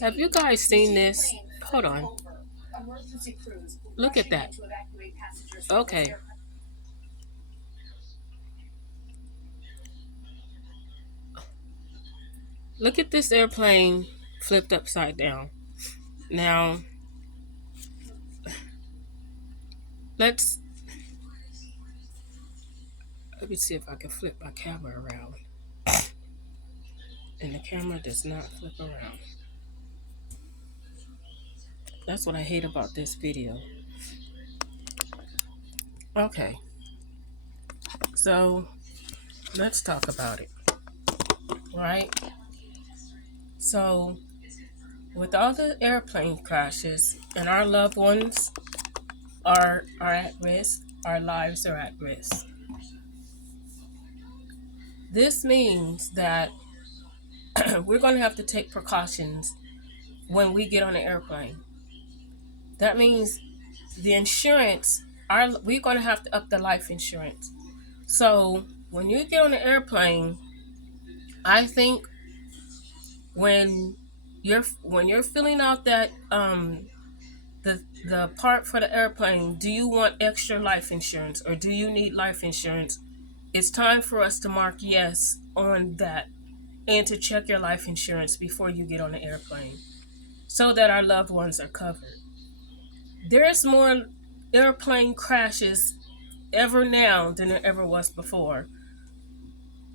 Have you guys seen this? Hold on. Look at that. Okay. Look at this airplane flipped upside down. Now, let's let me see if I can flip my camera around. And the camera does not flip around. That's what I hate about this video. Okay. So, let's talk about it. Right? So, with all the airplane crashes and our loved ones are at risk, our lives are at risk. This means that we're going to have to take precautions when we get on an airplane. That means the insurance, we're going to have to up the life insurance. So when you get on an airplane, I think when you're filling out that the part for the airplane, do you want extra life insurance or do you need life insurance? It's time for us to mark yes on that and to check your life insurance before you get on the airplane so that our loved ones are covered. There's more airplane crashes ever now than there ever was before.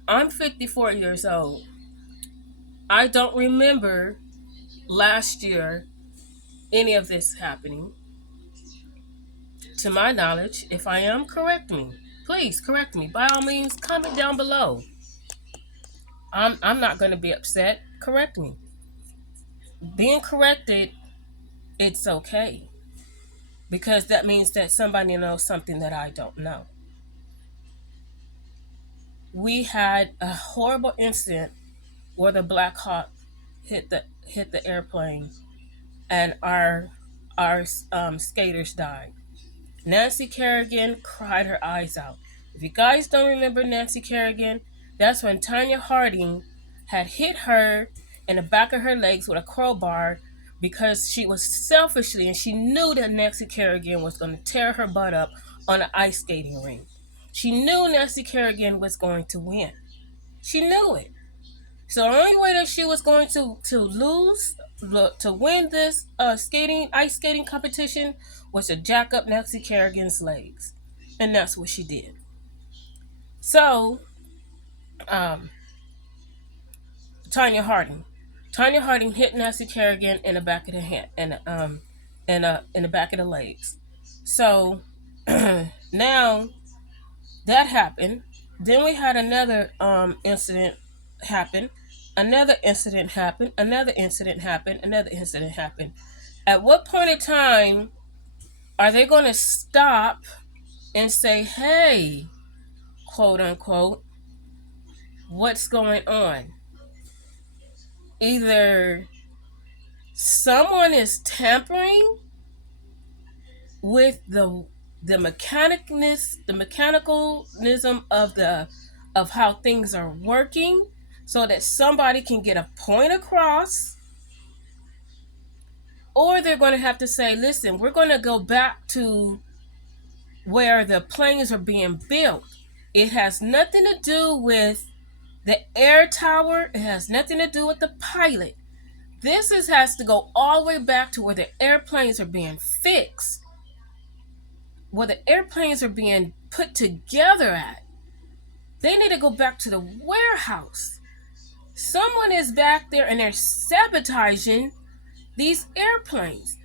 I'm 54 years old. I don't remember last year any of this happening. To my knowledge, if I am, correct me. Please correct me. By all means, comment down below. I'm not going to be upset. Correct me. Being corrected, it's okay. Because that means that somebody knows something that I don't know. We had a horrible incident where the Black Hawk hit the airplane, and our skaters died. Nancy Kerrigan cried her eyes out. If you guys don't remember Nancy Kerrigan, that's when Tanya Harding had hit her in the back of her legs with a crowbar because she was selfishly, and she knew that Nancy Kerrigan was going to tear her butt up on an ice skating rink. She knew Nancy Kerrigan was going to win. She knew it. So the only way that she was going to win this ice skating competition was to jack up Nancy Kerrigan's legs. And that's what she did. So, Tanya Harding hit Nancy Kerrigan in the back of the hand, in the back of the legs. So now that happened. Then we had another incident happen. Another incident happened. Another incident happened. Another incident happened. At what point in time are they going to stop and say, hey, quote unquote, what's going on? Either someone is tampering with the mechanicalism of how things are working so that somebody can get a point across, or they're going to have to say, listen, we're going to go back to where the planes are being built. It has nothing to do with the air tower. It has nothing to do with the pilot. This has to go all the way back to where the airplanes are being fixed, where the airplanes are being put together at. They need to go back to the warehouse. Someone is back there and they're sabotaging these airplanes.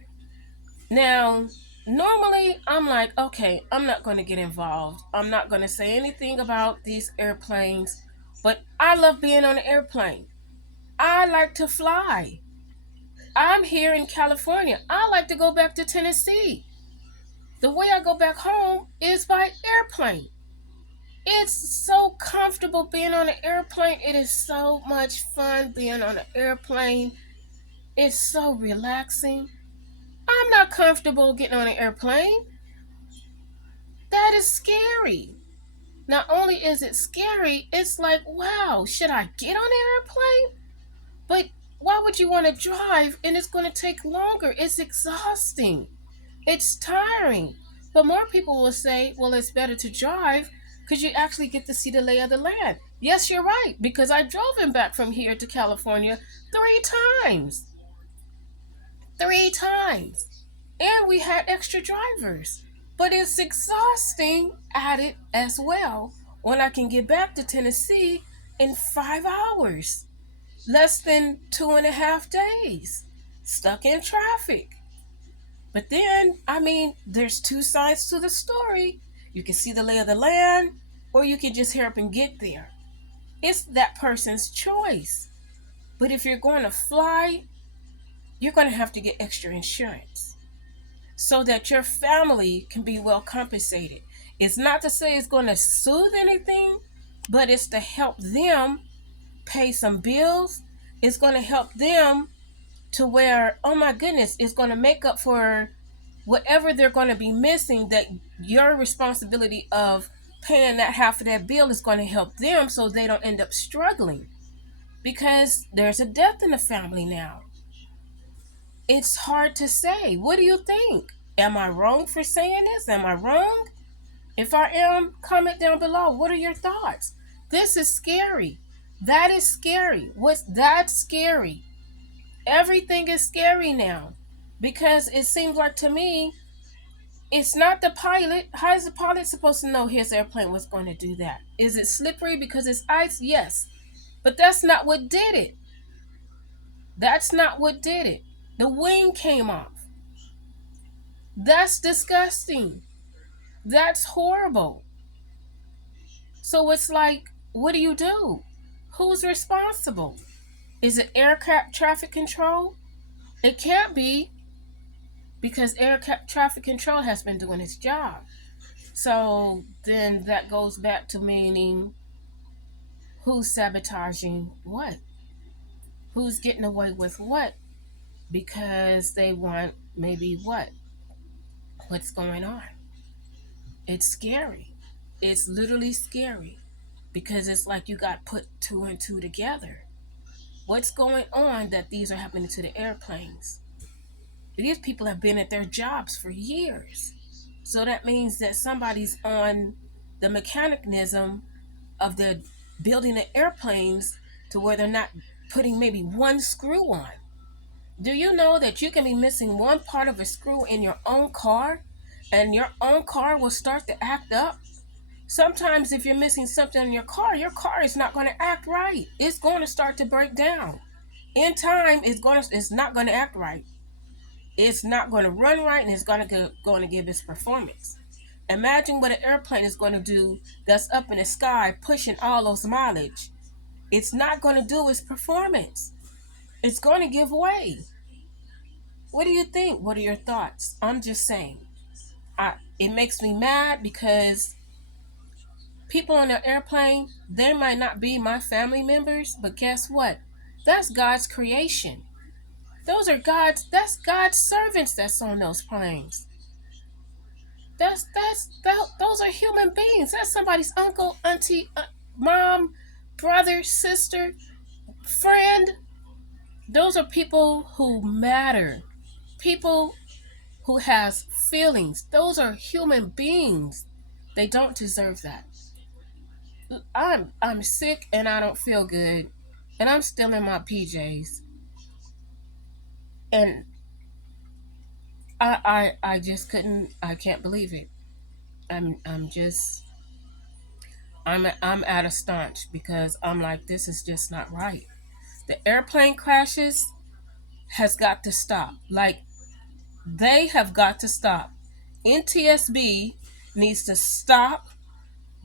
Now, normally I'm like, okay, I'm not going to get involved. I'm not going to say anything about these airplanes, but I love being on an airplane. I like to fly. I'm here in California. I like to go back to Tennessee. The way I go back home is by airplane. It's so comfortable being on an airplane. It is so much fun being on an airplane. It's so relaxing. I'm not comfortable getting on an airplane. That is scary. Not only is it scary, it's like, wow, should I get on an airplane? But Why would you want to drive and it's going to take longer? It's exhausting. It's tiring. But more people will say, well, it's better to drive because you actually get to see the lay of the land. Yes, you're right, because I drove him back from here to California 3 times. 3 times. And we had extra drivers. But it's exhausting at it as well when I can get back to Tennessee in 5 hours, less than 2.5 days, stuck in traffic. But then, I mean, there's two sides to the story. You can see the lay of the land, or you can just hurry up and get there. It's that person's choice. But if you're going to fly, you're going to have to get extra insurance so that your family can be well compensated. It's not to say it's going to soothe anything, but it's to help them pay some bills. It's going to help them to where, oh my goodness, it's going to make up for whatever they're going to be missing, that your responsibility of paying that half of that bill is going to help them so they don't end up struggling because there's a death in the family now. It's hard to say. What do you think? Am I wrong for saying this? Am I wrong? If I am, comment down below. What are your thoughts? This is scary. That is scary. What's that scary? Everything is scary now because it seems like to me, it's not the pilot. How is the pilot supposed to know his airplane was going to do that? Is it slippery because it's ice? Yes. But that's not what did it. That's not what did it. The wing came off. That's disgusting. That's horrible. So it's like, what do you do? Who's responsible? Is it air traffic control? It can't be, because air traffic control has been doing its job. So then that goes back to meaning, who's sabotaging what? Who's getting away with what? Because they want maybe what? What's going on? It's scary. It's literally scary because it's like you got put two and two together. What's going on that these are happening to the airplanes? These people have been at their jobs for years. So that means that somebody's on the mechanism of the building the airplanes to where they're not putting maybe one screw on. Do you know that you can be missing one part of a screw in your own car and your own car will start to act up? Sometimes if you're missing something in your car is not going to act right. It's going to start to break down. In time, it's not going to act right. It's not going to run right, and it's going to give its performance. Imagine what an airplane is going to do that's up in the sky pushing all those mileage. It's not going to do its performance. It's going to give way. What do you think? What are your thoughts? I'm just saying. It makes me mad because people on the airplane, they might not be my family members, but guess what? That's God's creation. That's God's servants that's on those planes. Those are human beings. That's somebody's uncle, auntie, mom, brother, sister, friend. Those are people who matter. People who has feelings. Those are human beings. They don't deserve that. I'm sick and I don't feel good, and I'm still in my PJs. And I just couldn't. I can't believe it. I'm at a staunch because I'm like, this is just not right. The airplane crashes has got to stop. Like, they have got to stop. NTSB needs to stop,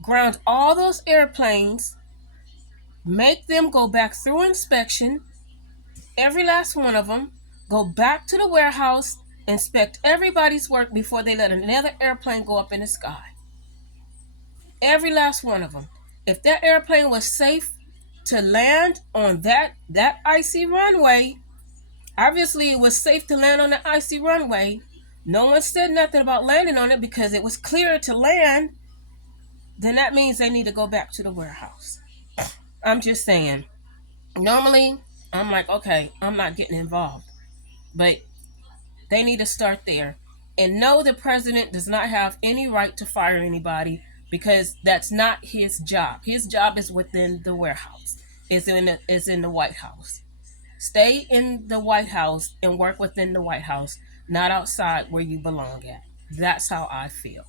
ground all those airplanes, make them go back through inspection, every last one of them, go back to the warehouse, inspect everybody's work before they let another airplane go up in the sky. Every last one of them. If that airplane was safe to land on that icy runway, obviously it was safe to land on the icy runway. No one said nothing about landing on it because it was clear to land. Then that means they need to go back to the warehouse. I'm just saying. Normally, I'm like, okay, I'm not getting involved. But they need to start there. And no, the president does not have any right to fire anybody because that's not his job. His job is within the warehouse, is in the White House. Stay in the White House and work within the White House, not outside where you belong at. That's how I feel.